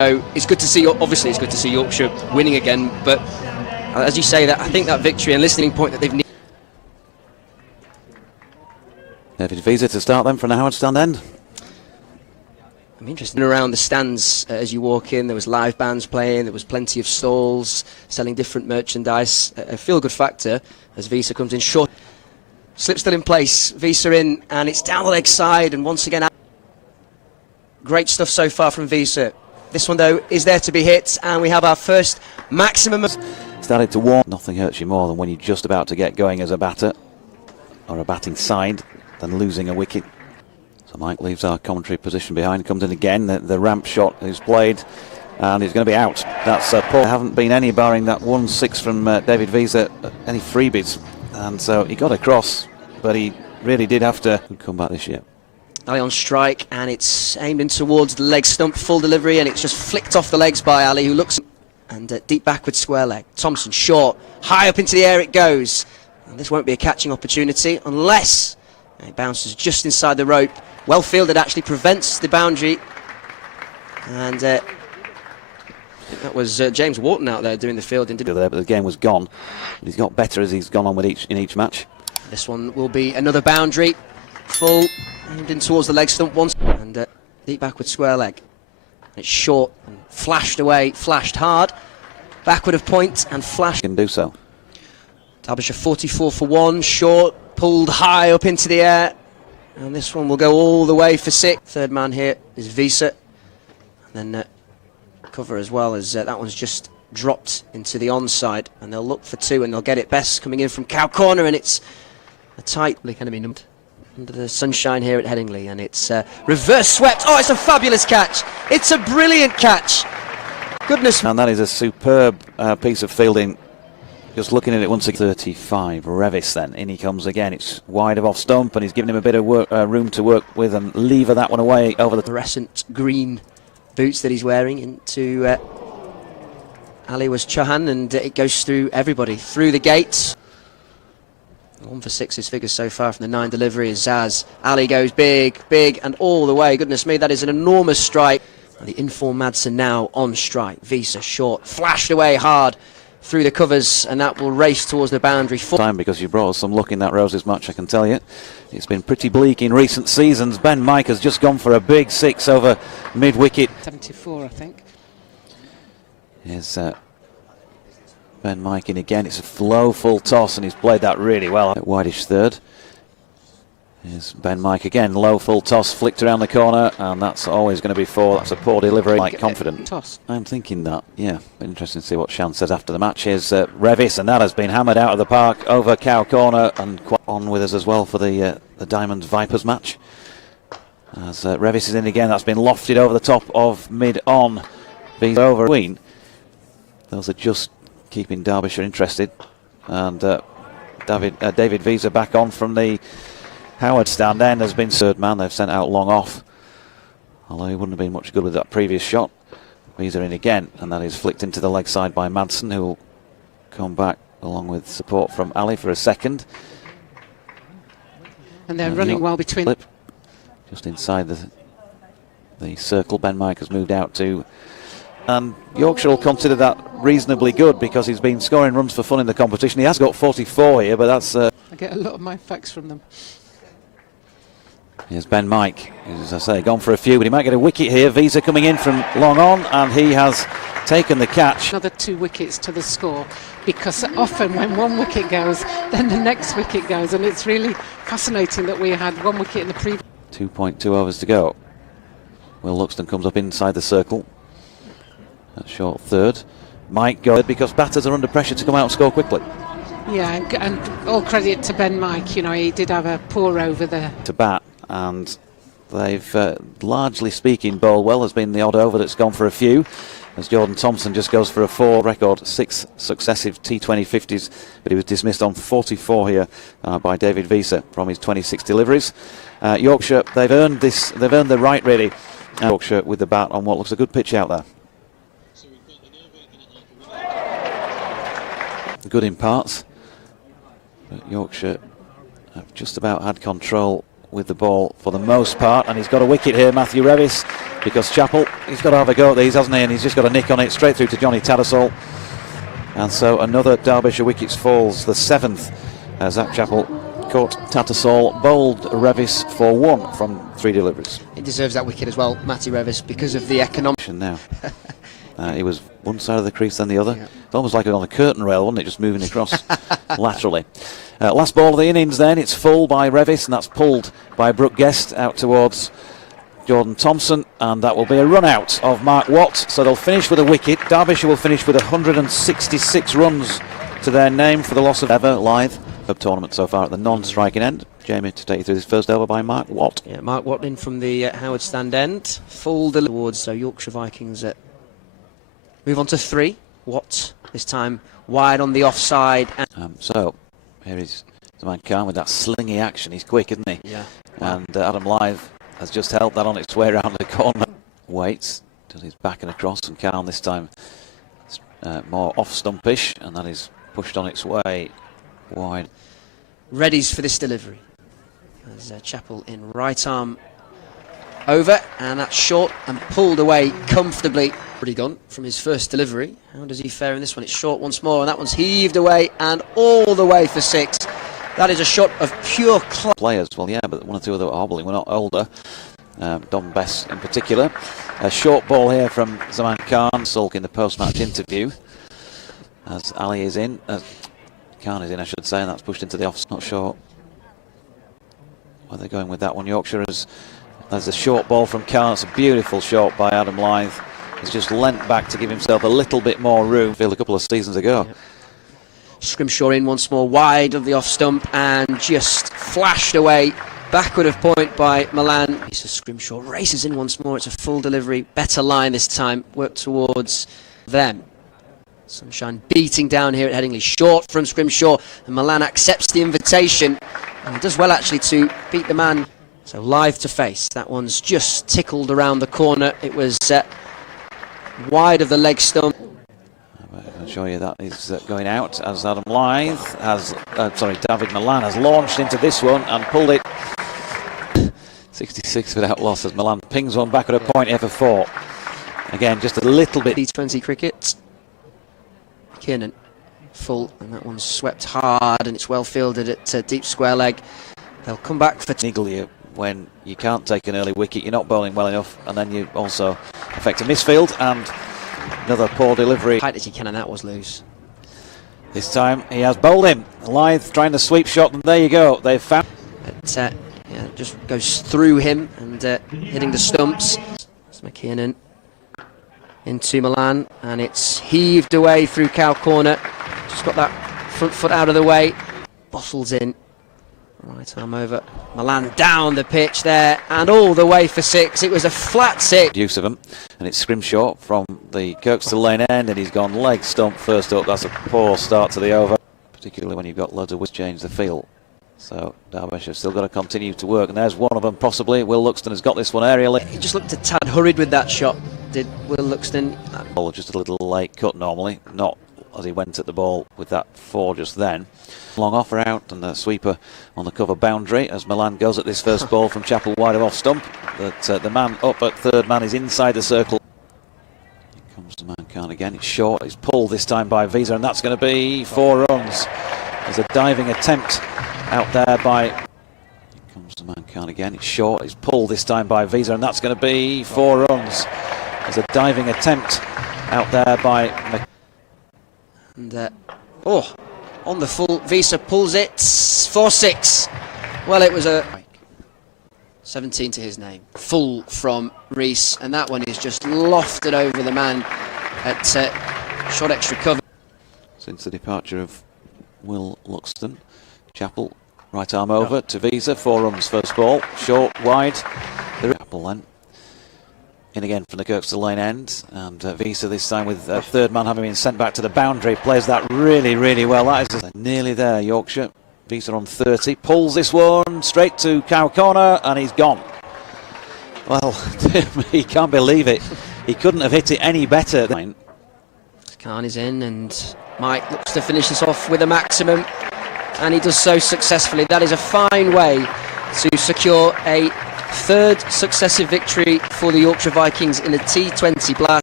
So it's good to see, obviously it's good to see Yorkshire winning again, but as you say, that I think that victory and listening point that they've needed. David Visa to start them from the Howard stand end. I'm interested around the stands as you walk in. There was live bands playing, there was plenty of stalls selling different merchandise. A feel-good factor as Visa comes in short. Slip still in place, Visa in, and it's down the leg side, and once again, great stuff so far from Visa. This one, though, is there to be hit, and we have our first maximum. Started to warm. Nothing hurts you more than when you're just about to get going as a batter, or a batting side, than losing a wicket. So Mike leaves our commentary position behind, comes in again. The ramp shot is played, and he's going to be out. That's poor. There haven't been any, barring that 1-6 from David Visa, any freebies. And so he got across, but he really did have to come back this year. Ali on strike, and it's aimed in towards the leg stump, full delivery, and it's just flicked off the legs by Ali, who looks, and deep backward square leg. Thompson short, high up into the air it goes, and this won't be a catching opportunity unless it bounces just inside the rope. Well fielded, actually prevents the boundary, and I think that was James Wharton out there doing the fielding. But the game was gone. He's got better as he's gone on with in each match. This one will be another boundary, full. Aimed in towards the leg stump once, and deep backward square leg. It's short and flashed away, flashed hard. Backward of point and flashed. Can do so. Derbyshire 44 for 1, short, pulled high up into the air. And this one will go all the way for 6. Third man here is Visa. And then cover as well, as that one's just dropped into the onside. And they'll look for 2, and they'll get it best coming in from Cow Corner, and it's a tight enemy number. Under the sunshine here at Headingley, and it's reverse swept. Oh, it's a fabulous catch. It's a brilliant catch. Goodness. And that is a superb piece of fielding. Just looking at it once again. 35, Revis then. In he comes again. It's wide of off stump, and he's giving him a bit of room to work with and lever that one away over the fluorescent green boots that he's wearing into Ali was Shaheen, and it goes through everybody, through the gates. 1 for 6 his figures so far from the 9 delivery is Zaz. Ali goes big, big, and all the way. Goodness me, that is an enormous strike. And the informed Madsen now on strike. Visa short, flashed away hard through the covers, and that will race towards the boundary. Time, because you brought us some luck in that Roses match, I can tell you. It's been pretty bleak in recent seasons. Ben Mike has just gone for a big 6 over mid-wicket. 74, I think. Here's Ben Mike in again. It's a low full toss, and he's played that really well. Wideish third. Here's Ben Mike again. Low full toss, flicked around the corner, and that's always going to be 4. That's a poor delivery. Like confident. Toss. I'm thinking that. Yeah, interesting to see what Shan says after the match. Here's Revis, and that has been hammered out of the park over Cow Corner, and quite on with us as well for the Diamond Vipers match. As Revis is in again, that's been lofted over the top of mid-on. Visa over Queen. Those are just keeping Derbyshire interested, and David Visa back on from the Howard stand end has been third man. They've sent out long off, although he wouldn't have been much good with that previous shot. Visa in again, and that is flicked into the leg side by Madsen, who will come back along with support from Ali for a second. And they're running well between. Just inside the circle, Ben Mike has moved out to. And Yorkshire will consider that reasonably good, because he's been scoring runs for fun in the competition. He has got 44 here, but that's... I get a lot of my facts from them. Here's Ben Mike, who's, as I say, gone for a few, but he might get a wicket here. Visa coming in from long on, and he has taken the catch. Another 2 wickets to the score, because often when 1 wicket goes, then the next wicket goes, and it's really fascinating that we had 1 wicket in the previous. 2.2 overs to go. Will Luxton comes up inside the circle. That short third. Mike goes because batters are under pressure to come out and score quickly. Yeah, and all credit to Ben Mike. You know, he did have a poor over there. To bat, and they've, largely speaking, bowled well. Has been the odd over that's gone for a few, as Jordan Thompson just goes for a 4 record, 6 successive T20 50s, but he was dismissed on 44 here by David Visa from his 26 deliveries. Yorkshire, they've earned this. They've earned the right, really. Yorkshire with the bat on what looks a good pitch out there. Good in parts, but Yorkshire have just about had control with the ball for the most part, and he's got a wicket here, Matthew Revis. because Chappell, he's got to have a go at these, hasn't he? And he's just got a nick on it straight through to Johnny Tattersall. And so another Derbyshire wickets falls, the 7th. Zach Chappell caught Tattersall, bowled Revis for 1 from 3 deliveries. He deserves that wicket as well, Matty Revis, because of the economic. Now, he was one side of the crease, then the other. Yeah. It's almost like it was on a curtain rail, wasn't it? Just moving across laterally. Last ball of the innings then, it's full by Revis, and that's pulled by Brooke Guest out towards Jordan Thompson, and that will be a run out of Mark Watt. So they'll finish with a wicket. Derbyshire will finish with 166 runs to their name for the loss of ever live of tournament so far at the non-striking end. Jamie to take you through this first over by Mark Watt. Yeah, Mark Watt in from the Howard stand end. Full delivery towards Yorkshire Vikings. Move on to 3. Watt this time wide on the offside. So here is Zaman Khan with that slingy action. He's quick, isn't he? Yeah. And Adam Lythe has just helped that on its way around the corner. Waits till he's back and across, and Khan this time more off-stumpish, and that is pushed on its way wide. Readies for this delivery. There's Chappell in right arm over, and that's short and pulled away comfortably. Already gone from his first delivery. How does he fare in this one? It's short once more, and that one's heaved away and all the way for 6. That is a shot of pure class. Players, well, yeah, but 1 or 2 of them are hobbling. We're not older. Don Bess in particular. A short ball here from Zaman Khan, sulk in the post-match interview. As Ali is in, Khan is in, I should say, and that's pushed into the off. Not sure where they're going with that one. Yorkshire there's a short ball from Khan. It's a beautiful shot by Adam Lythe. He's just leant back to give himself a little bit more room. A couple of seasons ago. Yep. Scrimshaw in once more, wide of the off stump, and just flashed away. Backward of point by Milan. Scrimshaw races in once more. It's a full delivery, better line this time. Work towards them. Sunshine beating down here at Headingley. Short from Scrimshaw, and Milan accepts the invitation. And he does well actually to beat the man. So Lythe to face. That one's just tickled around the corner. It was wide of the leg stump. I can show you that is going out as Adam Lythe has, David Milan has launched into this one and pulled it 66 without loss as Milan pings one back at a point here for 4. Again, just a little bit. T20 cricket. Kiernan full, and that one's swept hard, and it's well fielded at deep square leg. They'll come back for niggle you when you can't take an early wicket, you're not bowling well enough, and then you also affect a misfield, and another poor delivery. Tight as he can, and that was loose. This time he has bowled him. Lythe trying the sweep shot, and there you go. They've found. But yeah, it just goes through him and hitting the stumps. It's McKiernan into Milan, and it's heaved away through cow corner. Just got that front foot out of the way. Bottles in. Right arm over. Milan down the pitch there, and all the way for 6. It was a flat 6. Use of him, and it's Scrimshaw from the Kirkstall Lane end, and he's gone leg stump first up. That's a poor start to the over, particularly when you've got loads of which change the field. So Derbyshire still got to continue to work, and there's one of them possibly. Will Luxton has got this one aerially. He just looked a tad hurried with that shot, did Will Luxton. Ball just a little late cut normally, not as he went at the ball with that 4 just then. Long offer out, and the sweeper on the cover boundary as Milan goes at this first ball from Chappell wide of off stump. But the man up at third man is inside the circle. Here comes the man Khan again. It's short. It's pulled this time by Visa, and that's going to be 4 runs. There's a diving attempt out there by. Here comes the man Khan again. It's short. It's pulled this time by Visa, and that's going to be 4 runs. There's a diving attempt out there by. And on the full, Visa pulls it for 6. Well, it was a 17 to his name. Full from Rees, and that one is just lofted over the man at short extra cover. Since the departure of Will Luxton, Chappell right arm over to Visa. 4 runs first ball. Short, wide. Chappell then. In again from the Kirkstall Lane end, and Visa this time with third man having been sent back to the boundary, plays that really, really well. That is nearly there, Yorkshire. Visa on 30, pulls this one straight to cow corner, and he's gone. Well, he can't believe it. He couldn't have hit it any better. Khan is in, and Mike looks to finish this off with a maximum, and he does so successfully. That is a fine way to secure a third successive victory for the Yorkshire Vikings in a T20 Blast.